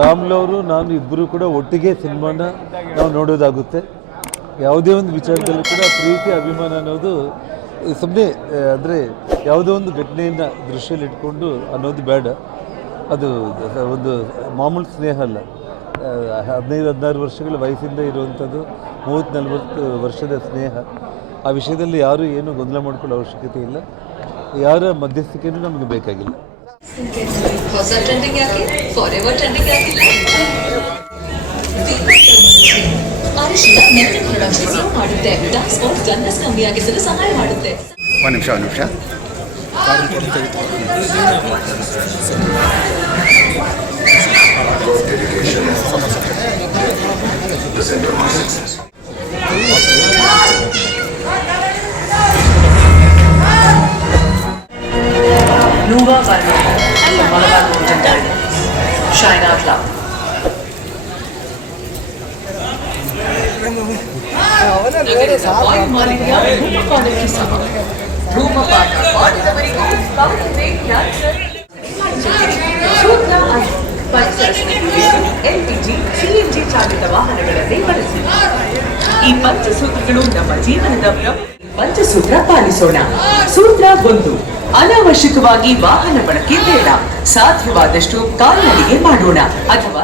ರಾಮ್ಲವರು ನಾನು ಇಬ್ಬರು ಕೂಡ ಒಟ್ಟಿಗೆ ಸಿನಿಮಾನ ನಾವು ನೋಡೋದಾಗುತ್ತೆ. ಯಾವುದೇ ಒಂದು ವಿಚಾರದಲ್ಲೂ ಕೂಡ ಪ್ರೀತಿ ಅಭಿಮಾನ ಅನ್ನೋದು ಸುಮ್ಮನೆ ಅಂದರೆ ಯಾವುದೋ ಒಂದು ಘಟನೆಯನ್ನು ದೃಷ್ಟಿಯಲ್ಲಿ ಇಟ್ಕೊಂಡು ಅನ್ನೋದು ಬೇಡ. ಅದು ಒಂದು ಮಾಮೂಲು ಸ್ನೇಹ ಅಲ್ಲ. 15-16 ವರ್ಷಗಳ ವಯಸ್ಸಿಂದ ಇರುವಂಥದ್ದು 30-40 ವರ್ಷದ ಸ್ನೇಹ. ಆ ವಿಷಯದಲ್ಲಿ ಯಾರೂ ಏನು ಗೊಂದಲ ಮಾಡ್ಕೊಳ್ಳೋ ಅವಶ್ಯಕತೆ ಇಲ್ಲ. ಯಾರ ಮಧ್ಯಸ್ಥಿಕೆಯೂ ನಮಗೆ ಬೇಕಾಗಿಲ್ಲ. ಹೊಸ ಟ್ರೆಂಡಿಂಗ್ ಯಾಕೆ ಫಾರೆವರ್ ಟ್ರೆಂಡಿಂಗ್ ಯಾಕೆ ಅರಿಶಿನ ಮೆಂತೆ ಪ್ರೊಡಕ್ಷನ್ ಮಾಡುತ್ತೆ. ಡಾರ್ಕ್ ಸ್ಪಾಟ್ ಗಂಡಸ್ ಕಮ್ಮಿಯಾಗಿಸಲು ಸಹಾಯ ಮಾಡುತ್ತೆ. ಒಂದು ನಿಮಿಷ Nuva Varma, Malabar Golden Diamonds, China Club. ವಾಯುಮಾಲಿನ್ಯ ಧೂಮಪಾನಕ್ಕೆ ಸಮ. ಧೂಮಪಾನ ಮಾಡಿದವರಿಗೂ ಶುದ್ಧ ಪರಿಸರ ಸ್ನೇಹಿ ಎಲ್ಪಿಜಿ ಸಿಎನ್ಜಿ ಚಾಲಿತ ವಾಹನಗಳನ್ನೇ ಬಳಸಿ. ಈ ಪಂಚಸೂತ್ರಗಳು ನಮ್ಮ ಜೀವನದ ಪಂಚಸೂತ್ರ ಪಾಲಿಸೋಣ. ಸೂತ್ರ 1, ಅನಾವಶ್ಯಕವಾಗಿ ವಾಹನ ಬಳಕೆ ಬೇಡ. ಸಾಧ್ಯವಾದಷ್ಟು ಕಾಲ್ನಡಿಗೆ ಮಾಡೋಣ ಅಥವಾ